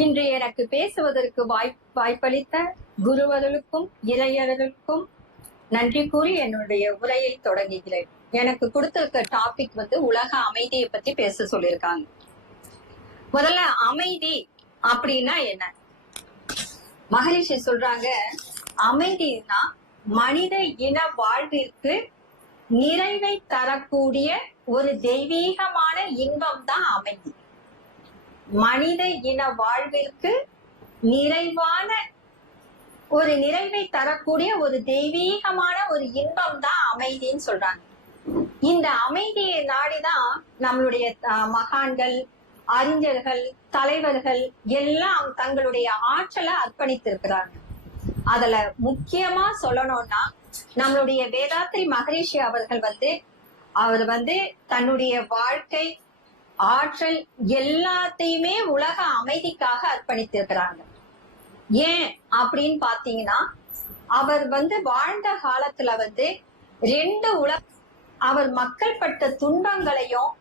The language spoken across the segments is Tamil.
இன்று எனக்கு பேசுவதற்கு வாய் வாய்ப்பளித்த குருவர்களுக்கும் இளையர்களுக்கும் நன்றி கூறி என்னுடைய உரையை தொடங்குகிறேன். எனக்கு கொடுத்திருக்க டாபிக் வந்து உலக அமைதியை பத்தி பேச சொல்லியிருக்காங்க. முதல்ல அமைதி அப்படின்னா என்ன? மகரிஷி சொல்றாங்க அமைதினா மனித இன வாழ்விற்கு நிறைவை தரக்கூடிய ஒரு தெய்வீகமான இன்பம் தான் அமைதி. மனித இன வாழ்விற்கு நிறைவான ஒரு நிறைவை தரக்கூடிய ஒரு தெய்வீகமான ஒரு இன்பம் தான் அமைதின்னு சொல்றாங்க. இந்த அமைதியை நாடிதான் நம்மளுடைய மகான்கள் அறிஞர்கள் தலைவர்கள் எல்லாம் தங்களுடைய ஆற்றலை அர்ப்பணித்திருக்கிறாங்க. அதுல முக்கியமா சொல்லணும்னா நம்மளுடைய வேதாத்ரி மகரிஷி அவர்கள் வந்து அவர் வந்து தன்னுடைய வாழ்க்கை ஆற்றல் எல்லாத்தையுமே உலக அமைதிக்காக அர்ப்பணித்திருக்கிறாங்க. ஏன் அப்படின்னு பாத்தீங்கன்னா அவர் வந்து வாழ்ந்த காலத்துல வந்து ரெண்டு உலக அவர் மக்கள் பட்ட துன்பங்களையும்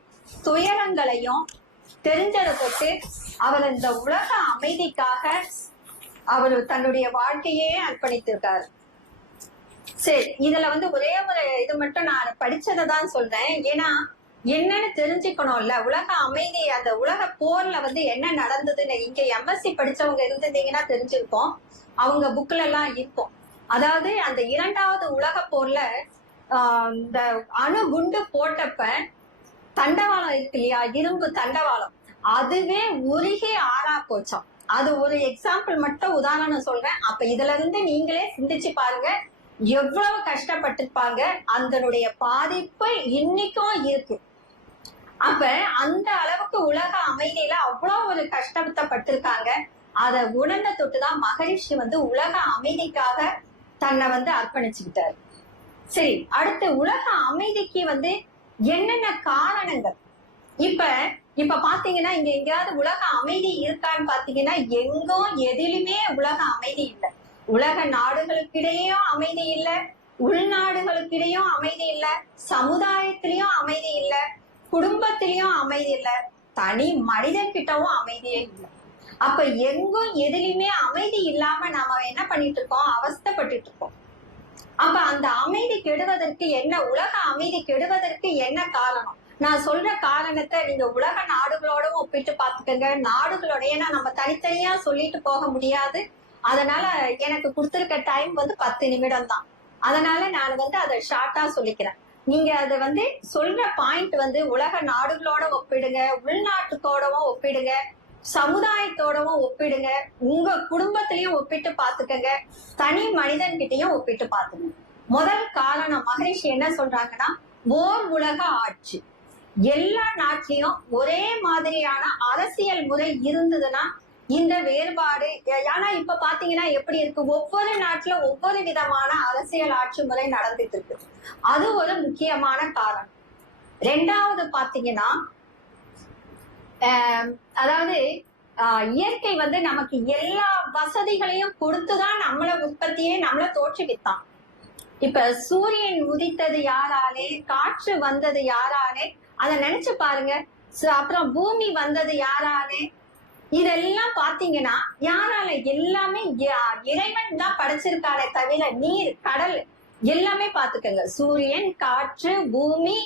துயரங்களையும் தெரிஞ்சதை அவர் இந்த உலக அமைதிக்காக அவர் தன்னுடைய வாழ்க்கையே அர்ப்பணித்திருக்காரு. சரி இதுல வந்து ஒரே ஒரு இது மட்டும் நான் படிச்சதை தான் சொல்றேன். ஏன்னா என்னன்னு தெரிஞ்சுக்கணும்ல. உலக அமைதி அந்த உலக போர்ல வந்து என்ன நடந்ததுன்னு இங்க எம்எஸ்சி படிச்சவங்க இருந்திருந்தீங்கன்னா தெரிஞ்சிருப்போம். அவங்க புக்ல எல்லாம் இருக்கும். அதாவது அந்த இரண்டாவது உலக போர்ல இந்த அணு குண்டு போட்டப்ப தண்டவாளம் இருக்கு இல்லையா? இரும்பு தண்டவாளம். அதுவே உருகி ஆறா போச்சோம். அது ஒரு எக்ஸாம்பிள் மட்டும் உதாரணம் சொல்றேன். அப்ப இதுல இருந்து நீங்களே சிந்திச்சு பாருங்க. எவ்வளவு கஷ்டப்பட்டிருப்பாங்க. அதனுடைய பாதிப்பு இன்னைக்கும் இருக்கு. அப்ப அந்த அளவுக்கு உலக அமைதியில அவ்வளவு ஒரு கஷ்டப்பட்டிருக்காங்க அதை உணர்ந்த தொட்டுதான் மகரிஷி வந்து உலக அமைதிக்காக தன்னை வந்து அர்ப்பணிச்சுக்கிட்டாரு. சரி அடுத்து உலக அமைதிக்கு வந்து என்னென்ன காரணங்கள்? இப்ப இப்ப பாத்தீங்கன்னா இங்க எங்கேயாவது உலக அமைதி இருக்கான்னு பாத்தீங்கன்னா எங்கும் எதிலுமே உலக அமைதி இல்லை. உலக நாடுகளுக்கிடையும் அமைதி இல்ல. உள்நாடுகளுக்கிடையும் அமைதி இல்ல. சமுதாயத்திலயும் அமைதி இல்ல. குடும்பத்திலயும் அமைதி இல்ல. தனி மனிதன்கிட்டவும் அமைதியே இல்லை. அப்ப எங்கும் எதுலையுமே அமைதி இல்லாம நாம என்ன பண்ணிட்டு இருக்கோம்? அவஸ்தைப்பட்டுட்டு இருக்கோம். அப்ப அந்த அமைதி கெடுவதற்கு என்ன உலக அமைதி கெடுவதற்கு என்ன காரணம்? நான் சொல்ற காரணத்தை நீங்க உலக நாடுகளோடவும் ஒப்பிட்டு பாத்துக்கோங்க நாடுகளோட ஏன்னா நம்ம தனித்தனியா சொல்லிட்டு போக முடியாது. அதனால எனக்கு கொடுத்துருக்க டைம் வந்து பத்து நிமிடம் தான். அதனால நான் வந்து அதை ஷார்ட்டா சொல்லிக்கிறேன். நீங்க அதை வந்து சொல்ற பாயிண்ட் வந்து உலக நாடுகளோட ஒப்பிடுங்க உள்நாட்டுக்கோடவும் ஒப்பிடுங்க சமுதாயத்தோடவும் ஒப்பிடுங்க உங்க குடும்பத்திலயும் ஒப்பிட்டு பாத்துக்கங்க தனி மனிதன்கிட்டயும் ஒப்பிட்டு பாத்துங்க முதல் காரணம் மகரிஷி என்ன சொல்றாங்கன்னா ஓர் உலக ஆட்சி. எல்லா நாட்டிலையும் ஒரே மாதிரியான அரசியல் முறை இருந்ததுன்னா இந்த வேறுபாடு ஆனா இப்ப பாத்தீங்கன்னா எப்படி இருக்கு? ஒவ்வொரு நாட்டுல ஒவ்வொரு விதமான அரசியல் ஆட்சி முறை நடந்துட்டு இருக்கு. அது ஒரு முக்கியமான காரணம். ரெண்டாவது பாத்தீங்கன்னா அதாவது ஆஹ் இயற்கை வந்து நமக்கு எல்லா வசதிகளையும் கொடுத்துதான் நம்மள உற்பத்தியே நம்மள தோற்றுவித்தான். இப்ப சூரியன் உதித்தது யாராலே காற்று வந்தது யாராலே அத நினைச்சு பாருங்க. அப்புறம் பூமி வந்தது யாராலே இதெல்லாம் பாத்தீங்கன்னா யாரால எல்லாமே இறைவன் தான் படைச்சிருக்கானே தவிர நீர் கடல் எல்லாமே பாத்துக்கங்க சூரியன் காற்று பூமி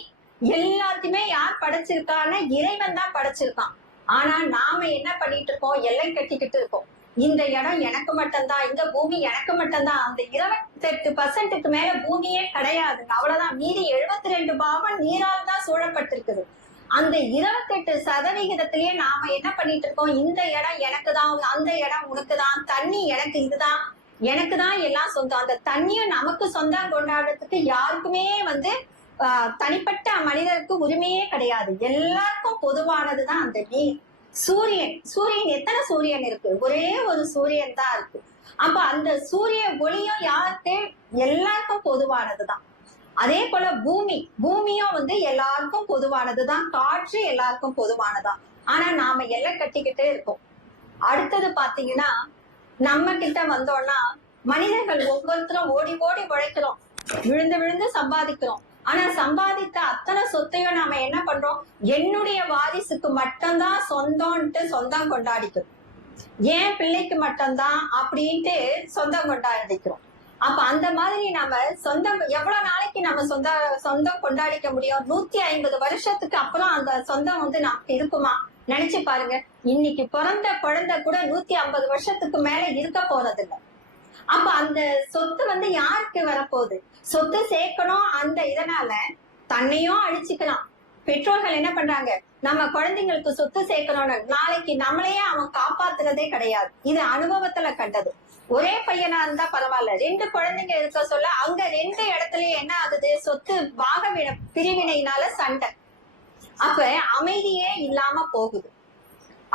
எல்லாத்தையுமே யார் படைச்சிருக்கான இறைவன் தான் படைச்சிருக்கான். ஆனா நாம என்ன பண்ணிட்டு இருக்கோம்? எல்லை கட்டிக்கிட்டு இருக்கோம். இந்த இடம் எனக்கு மட்டும்தான் இந்த பூமி எனக்கு மட்டும்தான். அந்த இருபத்தெட்டு பர்சன்ட்டுக்கு மேல பூமியே கிடையாது. அவ்வளவுதான். மீதி எழுபத்தி ரெண்டு பாவம் நீரால் தான் சூழப்பட்டிருக்குது. அந்த இருபத்தெட்டு சதவிகிதத்திலேயே நாம என்ன பண்ணிட்டு இருக்கோம் இந்த இடம் எனக்கு தான் அந்த இடம் உனக்கு தான் தண்ணி எனக்கு இதுதான் எனக்கு தான் எல்லாம் சொந்தம். அந்த தண்ணியும் நமக்கு சொந்தம் கொண்டாடுறதுக்கு யாருக்குமே வந்து ஆஹ், தனிப்பட்ட மனிதருக்கு உரிமையே கிடையாது. எல்லாருக்கும் பொதுவானதுதான் அந்த நீர். சூரியன் சூரியன் எத்தனை சூரியன் இருக்கு? ஒரே ஒரு சூரியன் தான் இருக்கு. அப்ப அந்த சூரிய ஒளியும் யாருக்கு எல்லாருக்கும் பொதுவானதுதான். அதே போல பூமி பூமியும் வந்து எல்லாருக்கும் பொதுவானதுதான். காற்று எல்லாருக்கும் பொதுவானதான். ஆனா நாம எல்லை கட்டிக்கிட்டே இருக்கோம். அடுத்தது பாத்தீங்கன்னா நம்ம கிட்ட வந்தோம்னா மனிதர்கள் ஒவ்வொருத்தரும் ஓடி ஓடி உழைக்கிறோம். விழுந்து விழுந்து சம்பாதிக்கிறோம். ஆனா சம்பாதித்த அத்தனை சொத்தையும் நாம என்ன பண்றோம்? என்னுடைய வாரிசுக்கு மட்டும்தான் சொந்தம்ன்ட்டு சொந்தம் கொண்டாடிக்கிறோம். ஏன் பிள்ளைக்கு மட்டும்தான் அப்படின்ட்டு சொந்தம் கொண்டாடிக்கிறோம். அப்ப அந்த மாதிரி நம்ம சொந்தம் எவ்வளவு நாளைக்கு நம்ம சொந்த சொந்தம் கொண்டாடிக்க முடியும்? நூத்தி ஐம்பது வருஷத்துக்கு அப்புறம் அந்த சொந்தம் வந்து நமக்கு இருக்குமா? நினைச்சு பாருங்க. இன்னைக்கு பிறந்த குழந்தை கூட நூத்தி ஐம்பது வருஷத்துக்கு மேல இருக்க போறது இல்லை அப்ப அந்த சொத்து வந்து யாருக்கு வரப்போகுது? சொத்து சேர்க்கணும் அந்த இதனால தன்னையும் அழிச்சுக்கலாம். பெற்றோர்கள் என்ன பண்றாங்க? நம்ம குழந்தைங்களுக்கு சொத்து சேர்க்கணும்னு நாளைக்கு நம்மளையே அவன் காப்பாத்துறதே கிடையாது. இது அனுபவத்துல கண்டது. ஒரே பையனா இருந்தா பரவாயில்ல. ரெண்டு குழந்தைங்க இருக்க சொல்ல அங்க ரெண்டு இடத்துலயும் என்ன ஆகுது? சொத்து பாக பிரிவினையினால சண்டை. அப்ப அமைதியே இல்லாம போகுது.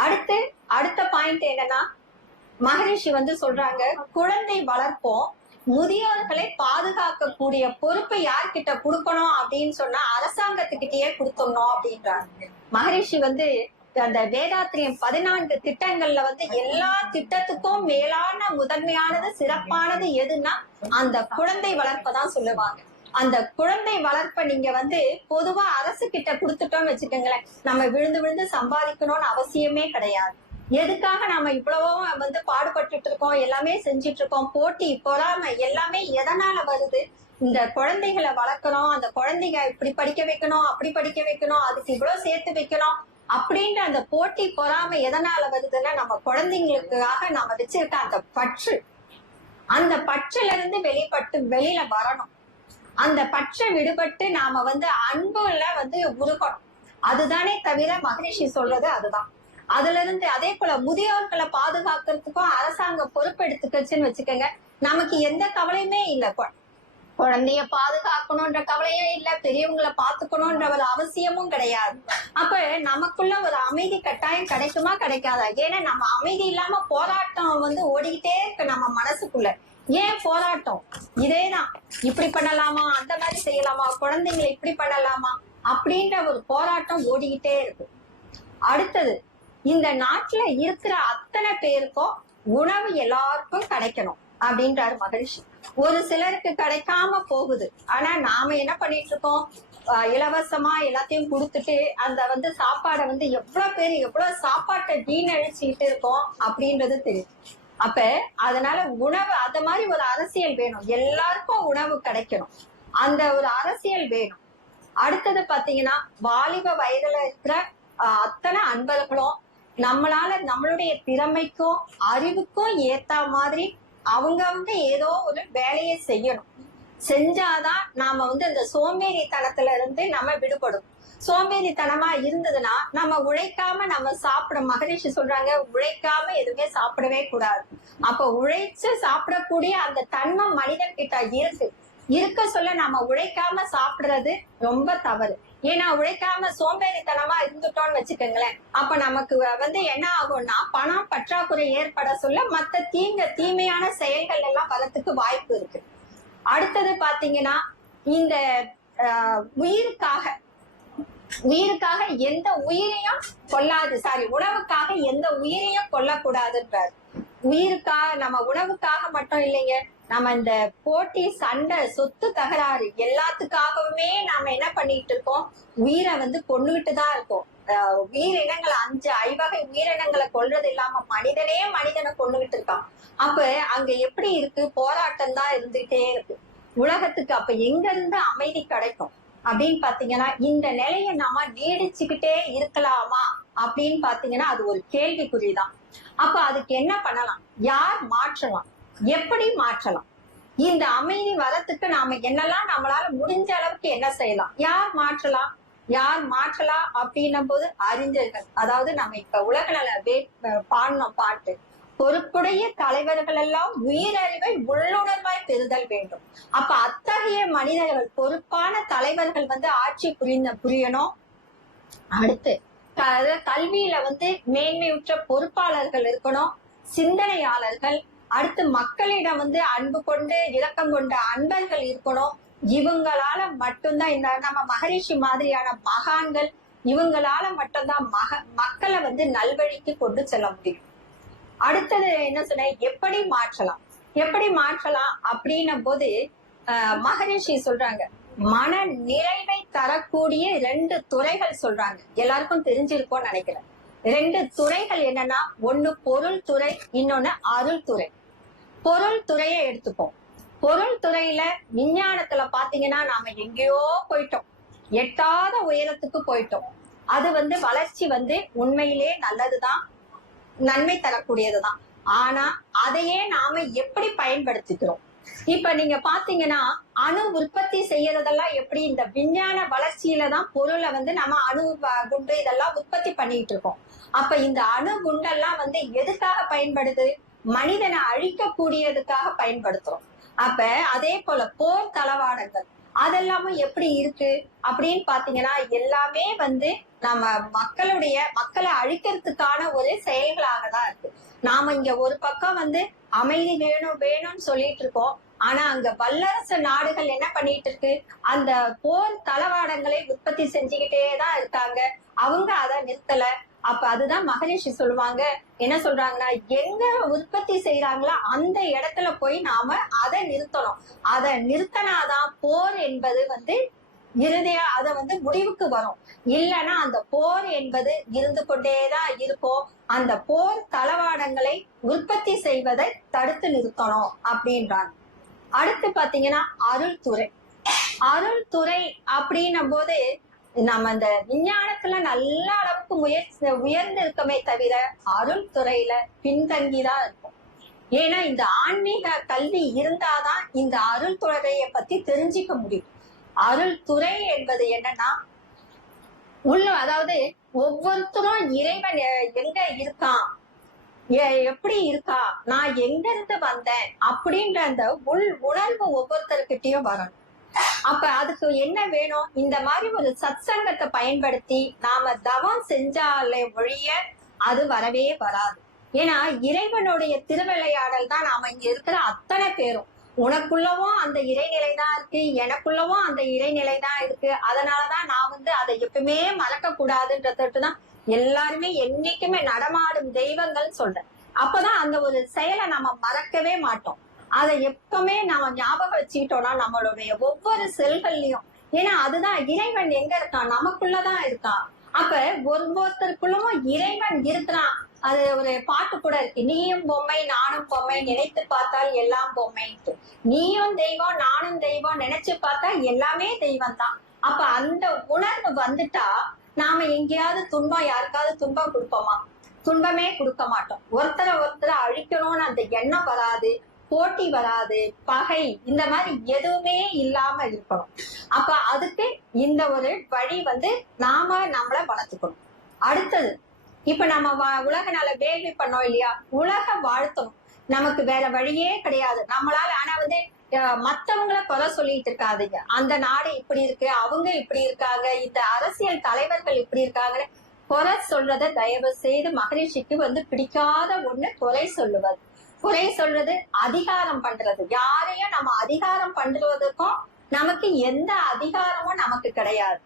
அடுத்து அடுத்த பாயிண்ட் என்னன்னா மகரிஷி வந்து சொல்றாங்க குழந்தை வளர்ப்போம் முதியோர்களை பாதுகாக்கக்கூடிய பொறுப்பை யார்கிட்ட கொடுக்கணும் அப்படின்னு சொன்னா அரசாங்கத்துக்கிட்டயே கொடுத்தோம்னோ அப்படின்றாங்க. மகரிஷி வந்து அந்த வேதாத்திரியம் பதினான்கு திட்டங்கள்ல வந்து எல்லா திட்டத்துக்கும் மேலான முதன்மையானது சிறப்பானது எதுன்னா அந்த குழந்தை வளர்ப்பதான் சொல்லுவாங்க. அந்த குழந்தை வளர்ப்ப நீங்க வந்து பொதுவா அரசு கிட்ட கொடுத்துட்டோம்னு வச்சுக்கோங்களேன். நம்ம விழுந்து விழுந்து சம்பாதிக்கணும்னு அவசியமே கிடையாது. எதுக்காக நாம இவ்வளவோ வந்து பாடுபட்டுட்டு இருக்கோம் எல்லாமே செஞ்சிட்டு இருக்கோம் போட்டி பொறாமை எல்லாமே எதனால வருது? இந்த குழந்தைகளை வளர்க்கணும் அந்த குழந்தைங்க இப்படி படிக்க வைக்கணும் அப்படி படிக்க வைக்கணும் அதுக்கு இவ்வளவு சேர்த்து வைக்கணும் அப்படின்ற அந்த போட்டி பொறாமை எதனால வருதுன்னா நம்ம குழந்தைங்களுக்காக நாம வச்சிருக்க அந்த பற்று. அந்த பற்றுல இருந்து வெளிப்பட்டு வெளியில வரணும். அந்த பற்றை விடுபட்டு நாம வந்து அன்புல வந்து உருகணும். அதுதானே தவிர மகரிஷி சொல்றது அதுதான். அதுல இருந்து அதே போல முதியோர்களை பாதுகாக்கிறதுக்கும் அரசாங்கம் பொறுப்பெடுத்துக்கச்சுன்னு வச்சுக்கோங்க. நமக்கு எந்த கவலையுமே இல்லை. குழந்தைய பாதுகாக்கணும்ன்ற கவலையே இல்ல பெரியவங்களை பாத்துக்கணும்ன்ற ஒரு அவசியமும் கிடையாது. அப்ப நமக்குள்ள ஒரு அமைதி கட்டாயம் கிடைக்குமா கிடைக்காதா? ஏன்னா நம்ம அமைதி இல்லாம போராட்டம் வந்து ஓடிக்கிட்டே இருக்கு நம்ம மனசுக்குள்ள. ஏன் போராட்டம்? இதேதான். இப்படி பண்ணலாமா? அந்த மாதிரி செய்யலாமா? குழந்தைங்களை இப்படி பண்ணலாமா? அப்படின்ற ஒரு போராட்டம் ஓடிக்கிட்டே இருக்கு. அடுத்தது இந்த நாட்டுல இருக்கிற அத்தனை பேருக்கும் உணவு எல்லாருக்கும் கிடைக்கணும் அப்படின்றாரு மகிழ்ச்சி ஒரு சிலருக்கு கிடைக்காம போகுது. ஆனா நாம என்ன பண்ணிட்டு இருக்கோம் இலவசமா எல்லாத்தையும் கொடுத்துட்டு அந்த வந்து சாப்பாடை வந்து எவ்வளவு பேர் எவ்வளவு சாப்பாட்டை வீணழிச்சுக்கிட்டு இருக்கோம் அப்படின்றது தெரியும் அப்ப அதனால உணவு அந்த மாதிரி ஒரு அரசியல் வேணும். எல்லாருக்கும் உணவு கிடைக்கணும். அந்த ஒரு அரசியல் வேணும். அடுத்தது பாத்தீங்கன்னா வாலிப வயதுல இருக்கிற அத்தனை அன்பர்களும் நம்மளால நம்மளுடைய திறமைக்கும் அறிவுக்கும் ஏத்த மாதிரி அவங்கவங்க ஏதோ ஒரு வேலையை செய்யணும். செஞ்சாதான் நாம வந்து அந்த சோம்பேறித்தனத்துல இருந்து நம்ம விடுபடும். சோம்பேறித்தனமா இருந்ததுன்னா நம்ம உழைக்காம நம்ம சாப்பிட மகரிஷி சொல்றாங்க உழைக்காம எதுவுமே சாப்பிடவே கூடாது. அப்ப உழைச்சு சாப்பிடக்கூடிய அந்த தன்மை மனிதன் கிட்ட இருக்கு. இருக்க சொல்ல நாம உழைக்காம சாப்பிடுறது ரொம்ப தவறு. ஏன்னா உழைக்காம சோம்பேறித்தனமா இருந்துட்டோம்னு வச்சுக்கோங்களேன். அப்ப நமக்கு வந்து என்ன ஆகும்னா பணம் பற்றாக்குறை ஏற்பட சொல்ல மத்த தீங்க தீமையான செயல்கள் எல்லாம் வரத்துக்கு வாய்ப்பு இருக்கு. அடுத்தது பாத்தீங்கன்னா இந்த ஆஹ், உயிருக்காக உயிருக்காக எந்த உயிரையும் கொல்லாது சாரி உணவுக்காக எந்த உயிரையும் கொல்லக்கூடாதுன்றார். உயிருக்காக நம்ம உணவுக்காக மட்டும் இல்லைங்க. நம்ம இந்த போட்டி சண்டை சொத்து தகராறு எல்லாத்துக்காகவுமே நாம என்ன பண்ணிட்டு இருக்கோம்? உயிரை வந்து கொண்டுகிட்டு தான் இருக்கோம். உயிரினங்களை அஞ்சு ஐவகை உயிரினங்களை கொள்றது இல்லாம மனிதனே மனிதனை கொண்டுகிட்டு இருக்கான். அப்ப அங்க எப்படி இருக்கு? போராட்டம் தான் இருந்துகிட்டே இருக்கு. உலகத்துக்கு அப்ப எங்க இருந்து அமைதி கிடைக்கும்? அப்படின்னு பாத்தீங்கன்னா இந்த நிலையை நாம நீடிச்சுக்கிட்டே இருக்கலாமா? அப்படின்னு பாத்தீங்கன்னா அது ஒரு கேள்விக்குறிதான் அப்ப அதுக்கு என்ன பண்ணலாம்? யார் மாற்றலாம்? எப்படி மாற்றலாம்? இந்த அமைதி வரத்துக்கு நாம என்னெல்லாம் நம்மளால முடிஞ்ச அளவுக்கு என்ன செய்யலாம்? யார் மாற்றலாம்? யார் மாற்றலாம் அப்படின்னும் போது அறிஞர்கள் அதாவது நம்ம இப்ப உலக நல வே பாடினோம் பாட்டு பொறுப்புடைய தலைவர்கள் எல்லாம் உயிரறிவை உள்ளுணர்வாய் பெறுதல் வேண்டும். அப்ப அத்தகைய மனிதர்கள் பொறுப்பான தலைவர்கள் வந்து ஆட்சி புரிந்த புரியணும். அடுத்து கல்வியில வந்து மேன்மையுற்ற பொறுப்பாளர்கள் இருக்கணும் சிந்தனையாளர்கள் அடுத்து மக்களிடம் வந்து அன்பு கொண்டு இரக்கம் கொண்ட அன்பர்கள் இருக்கணும். இவங்களால மட்டும்தான் இந்த நம்ம மகரிஷி மாதிரியான மகான்கள் இவங்களால மட்டும்தான் மக மக்களை வந்து நல்வழிக்கு கொண்டு செல்ல முடியும். அடுத்தது என்ன சொன்ன எப்படி மாற்றலாம்? எப்படி மாற்றலாம் அப்படின்னும் போது மகரிஷி சொல்றாங்க. மன நிறைவை தரக்கூடிய ரெண்டு துறைகள் சொல்றாங்க. எல்லாருக்கும் தெரிஞ்சிருக்கும்னு நினைக்கிறேன். ரெண்டு துறைகள் என்னன்னா ஒண்ணு பொருள் துறை இன்னொன்னு அருள் துறை. பொருள் துறையை எடுத்துப்போம். பொருள் துறையில விஞ்ஞானத்துல பாத்தீங்கன்னா நாம எங்கேயோ போயிட்டோம். எட்டாத உயரத்துக்கு போயிட்டோம். அது வந்து வளர்ச்சி வந்து உண்மையிலே நல்லதுதான் நன்மை தரக்கூடியதுதான். ஆனா அதையே நாம எப்படி பயன்படுத்திக்கிறோம்? இப்ப நீங்க பாத்தீங்கன்னா அணு உற்பத்தி செய்யறதெல்லாம் எப்படி? இந்த விஞ்ஞான வளர்ச்சியில தான் பொருளை வந்து நம்ம அணு குண்டு இதெல்லாம் உற்பத்தி பண்ணிட்டு இருக்கோம். அப்ப இந்த அணு குண்டெல்லாம் வந்து எதுக்காக பயன்படுது? மனிதனை அழிக்கக்கூடியதுக்காக பயன்படுத்துறோம். அப்ப அதே போல போர் தளவாடங்கள் அதெல்லாமும் எப்படி இருக்கு? அப்படின்னு பாத்தீங்கன்னா எல்லாமே வந்து நம்ம மக்களுடைய மக்களை அழிக்கிறதுக்கான ஒரு செயல்களாக தான் இருக்கு. நாம இங்க ஒரு பக்கம் வந்து அமைதி வேணும் வேணும்னு சொல்லிட்டு இருக்கோம். ஆனா அங்க வல்லரசு நாடுகள் என்ன பண்ணிட்டு இருக்கு? அந்த போர் தளவாடங்களை உற்பத்தி செஞ்சுக்கிட்டே தான் இருக்காங்க. அவங்க அதை நிறுத்தல. அப்ப அதுதான் மகரிஷி சொல்லுவாங்க. என்ன சொல்றாங்கன்னா எங்க உற்பத்தி செய்யறாங்களோ அந்த இடத்துல போய் நாம அதை நிறுத்தணும். அதை நிறுத்தினாதான் போர் என்பது வந்து இறுதியா அதை வந்து முடிவுக்கு வரும். இல்லைன்னா அந்த போர் என்பது இருந்து கொண்டேதான் இருக்கும் அந்த போர் தளவாடங்களை உற்பத்தி செய்வதை தடுத்து நிறுத்தணும் அப்படின்றாங்க. அடுத்து பாத்தீங்கன்னா அருள்துறை அருள்துறை அப்படின்னும் போது நம்ம இந்த விஞ்ஞானத்துல நல்ல அளவுக்கு முயற்சி உயர்ந்து இருக்கமே தவிர அருள்துறையில பின்தங்கிதான் இருக்கும். ஏன்னா இந்த ஆன்மீக கல்வி இருந்தாதான் இந்த அருள் துறையை பத்தி தெரிஞ்சுக்க முடியும். அருள் துறை என்பது என்னன்னா உள்ள அதாவது ஒவ்வொருத்தரும் இறைவன் எங்க இருக்கான் எ- எப்படி இருக்கா? நான் எங்க இருந்து வந்தேன்? அப்படின்ற அந்த உள் உணர்வு ஒவ்வொருத்தருக்கிட்டயும் வரணும். அப்ப அதுக்கு என்ன வேணும்? இந்த மாதிரி ஒரு சத்சங்கத்தை பயன்படுத்தி நாம தவம் செஞ்சாலே ஒழிய அது வரவே வராது. ஏன்னா இறைவனுடைய திருவிளையாடல் தான் நாம இங்க இருக்கிற அத்தனை பேரும். உனக்குள்ளவும் அந்த இறைநிலை தான் இருக்கு எனக்குள்ளவும் அந்த இறைநிலை தான் இருக்கு. அதனாலதான் நான் வந்து அதை எப்பவுமே மறக்க கூடாதுன்றதுட்டு தான் எல்லாருமே என்னைக்குமே நடமாடும் தெய்வங்கள் சொல்றேன். அப்பதான் அந்த ஒரு செயலை நம்ம மறக்கவே மாட்டோம். அதை எப்பவுமே நாம ஞாபகம் வச்சுக்கிட்டோம்னா நம்மளுடைய ஒவ்வொரு செல்கள்லயும் ஏன்னா அதுதான் இறைவன் எங்க இருக்கான்? நமக்குள்ளதான் இருக்கான். அப்ப ஒவ்வொருத்தருக்குள்ளவும் இறைவன் இருக்கிறான். அது ஒரு பாட்டு கூட இருக்கு. நீயும் பொம்மை நானும் பொம்மை நினைத்து பார்த்தால் எல்லாம் பொம்மைன்ட்டு நீயும் தெய்வம் நானும் தெய்வம் நினைச்சு பார்த்தா எல்லாமே தெய்வம் தான். அப்ப அந்த உணர்வு வந்துட்டா நாம எங்கேயாவது துன்பம் யாருக்காவது துன்பம் கொடுப்போமா? துன்பமே கொடுக்க மாட்டோம். ஒருத்தரை ஒருத்தரை அழிக்கணும்னு அந்த எண்ணம் வராது போட்டி வராது பகை இந்த மாதிரி எதுவுமே இல்லாம இருக்கணும். அப்ப அதுக்கு இந்த ஒரு வழி வந்து நாம நம்மள வளர்த்துக்கணும். அடுத்தது இப்ப நம்ம வ- உலக நல வேள்வி பண்ணோம் இல்லையா? உலக வாழ்த்தணும் நமக்கு வேற வழியே கிடையாது. நம்மளால ஆனா வந்து மத்தவங்கள கொலை சொல்லிட்டு இருக்காதீங்க. அந்த நாடு இப்படி இருக்கு அவங்க இப்படி இருக்காங்க இந்த அரசியல் தலைவர்கள் இப்படி இருக்காங்கன்னு கொலை சொல்றத தயவு செய்து மகரிஷிக்கு வந்து பிடிக்காத ஒண்ணு குறை சொல்லுவது. குறை சொல்றது அதிகாரம் பண்றது. யாரையும் நம்ம அதிகாரம் பண்றதுக்கும் நமக்கு எந்த அதிகாரமும் நமக்கு கிடையாது.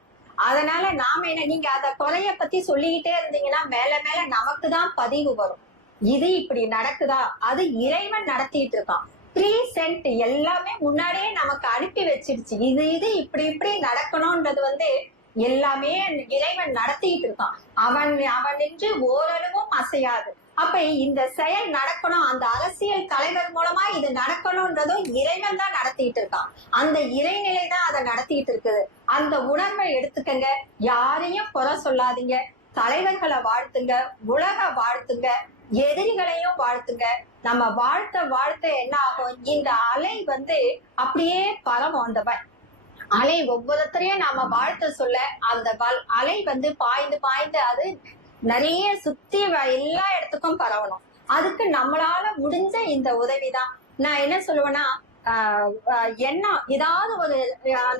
அதனால நாம என்ன நீங்க அத கொலைய பத்தி சொல்லிக்கிட்டே இருந்தீங்கன்னா மேல மேல நமக்கு தான் பதிவு வரும். இது இப்படி நடக்குதா? அது இறைவன் நடத்திட்டு இருக்கான். ப்ரீ சென்ட் எல்லாமே முன்னாடியே நமக்கு அனுப்பி வச்சிருச்சு. இது இது இப்படி இப்படி நடக்கணும்ன்றது வந்து எல்லாமே இறைவன் நடத்திட்டு இருக்கான். அவன் அவன் நின்று ஓரளவும் அசையாது. அப்ப இந்த செயல் நடக்கணும். அந்த அரசியல் தலைவர் மூலமா இது நடக்கணும்ன்றதும் இறைவன் தான் நடத்திட்டு இருக்கான். அந்த இறைநிலை தான் அதை நடத்திட்டு இருக்குது. அந்த உணர்வை எடுத்துக்கங்க. யாரையும் குறை சொல்லாதீங்க. தலைவர்களை வாழ்த்துங்க. உலக வாழ்த்துங்க. எதிரிகளையும் வாழ்த்துங்க. நம்ம வாழ்த்த வாழ்த்த என்ன ஆகும்? இந்த அலை வந்து அப்படியே பரம் வந்தவன் அலை ஒவ்வொருத்தரையும் நாம வாழ்த்த சொல்ல அந்த அலை வந்து பாய்ந்து பாய்ந்து அது நிறைய சுத்தி எல்லா இடத்துக்கும் பரவணும். அதுக்கு நம்மளால முடிஞ்ச இந்த உதவிதான். நான் என்ன சொல்லுவேன்னா எண்ணம் ஏதாவது ஒரு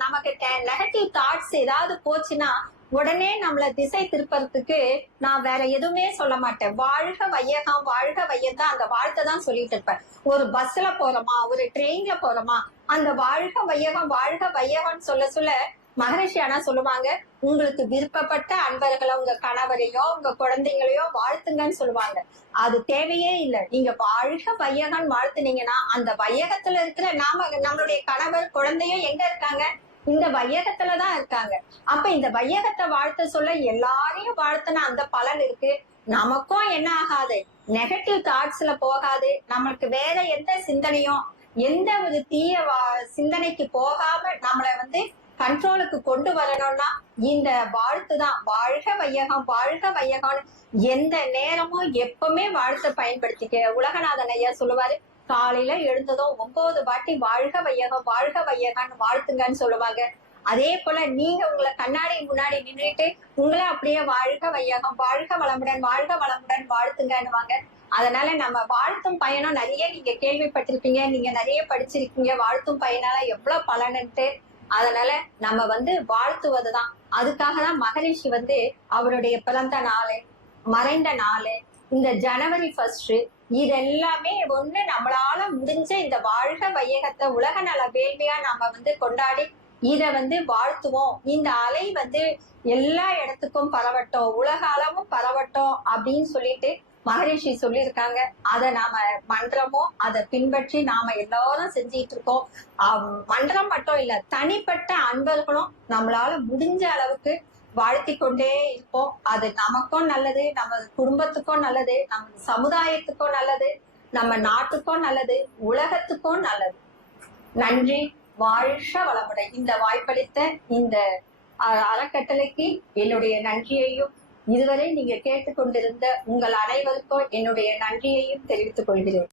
நமக்கு நெகட்டிவ் தாட்ஸ் ஏதாவது போச்சுன்னா உடனே நம்மள திசை திருப்பறதுக்கு நான் வேற எதுவுமே சொல்ல மாட்டேன். வாழ்க வையகம் வாழ்க வையம் தான் அந்த வாழ்த்தை தான் சொல்லிட்டு இருப்பேன். ஒரு பஸ்ல போறோமா ஒரு ட்ரெயின்ல போறோமா அந்த வாழ்க வையகம் வாழ்க வையகம்னு சொல்ல சொல்ல மகரிஷி ஆனா சொல்லுவாங்க உங்களுக்கு விருப்பப்பட்ட அன்பர்களை உங்க கணவரையோ உங்க குழந்தைங்களையோ வாழ்த்துங்கன்னு சொல்லுவாங்க. அது தேவையே இல்லை. நீங்க வாழ்க வையகன் வாழ்த்துனீங்கன்னா அந்த வையகத்துல இருக்கிற நாம நம்மளுடைய கணவர் குழந்தையும் எங்க இருக்காங்க? இந்த வையகத்துல தான் இருக்காங்க. அப்ப இந்த வையகத்தை வாழ்த்த சொல்ல எல்லாரையும் வாழ்த்துன அந்த பலன் இருக்கு. நமக்கும் என்ன ஆகாது? நெகட்டிவ் தாட்ஸ்ல போகாது. நம்மளுக்கு வேற எந்த சிந்தனையும் எந்த ஒரு தீய வா- சிந்தனைக்கு போகாம நம்மளை வந்து கண்ட்ரோலுக்கு கொண்டு வரணும்னா இந்த வாழ்த்து தான் வாழ்க வையகம் வாழ்க வையகம் எந்த நேரமும் எப்பவுமே வாழ்த்தை பயன்படுத்திக்க உலகநாதன் ஐயா சொல்லுவாரு. காலையில எழுந்ததும் ஒன்பது வாட்டி வாழ்க வையகம் வாழ்க வையகம்னு வாழ்த்துங்கன்னு சொல்லுவாங்க. அதே போல நீங்க உங்களை கண்ணாடி முன்னாடி நின்றுட்டு உங்களை அப்படியே வாழ்க வையகம் வாழ்க வளமுடன் வாழ்க வளமுடன் வாழ்த்துங்கன்னுவாங்க. அதனால நம்ம வாழ்த்தும் பயணம் நிறைய நீங்க கேள்விப்பட்டிருப்பீங்க நீங்க நிறைய படிச்சிருக்கீங்க. வாழ்த்தும் பயனால எவ்வளவு பலனுன்ட்டு அதனால நம்ம வந்து வாழ்த்துவதுதான். அதுக்காக தான் மகரிஷி வந்து அவருடைய பிறந்த நாள் மறைந்த நாள் இந்த ஜனவரி ஃபர்ஸ்ட் இதெல்லாமே ஒண்ணு நம்மளால முடிஞ்ச இந்த வாழ்க வையகத்தை உலக நல வேள்வியா நாம வந்து கொண்டாடி இத வந்து வாழ்த்துவோம். இந்த அலை வந்து எல்லா இடத்துக்கும் பரவட்டும் உலக அளவும் பரவட்டும் அப்படின்னு சொல்லிட்டு மகரிஷி சொல்லியிருக்காங்க. அதை நாம மன்றமோ அதை பின்பற்றி நாம எல்லாரும் செஞ்சிட்டு இருக்கோம் மன்றம் மட்டும் இல்ல தனிப்பட்ட அன்பர்களும் நம்மளால முடிஞ்ச அளவுக்கு வாழ்த்தி கொண்டே இருப்போம். அது நமக்கும் நல்லது நம்ம குடும்பத்துக்கும் நல்லது நம்ம சமுதாயத்துக்கும் நல்லது நம்ம நாட்டுக்கும் நல்லது உலகத்துக்கும் நல்லது. நன்றி வாழ்க வளமுடன். இந்த வாய்ப்பளித்த இந்த அஹ், அறக்கட்டளைக்கு என்னுடைய நன்றியையும் இதுவரை நீங்க கேட்டுக்கொண்டிருந்த உங்கள் அனைவருக்கும் என்னுடைய நன்றியையும் தெரிவித்துக் கொள்கிறேன்.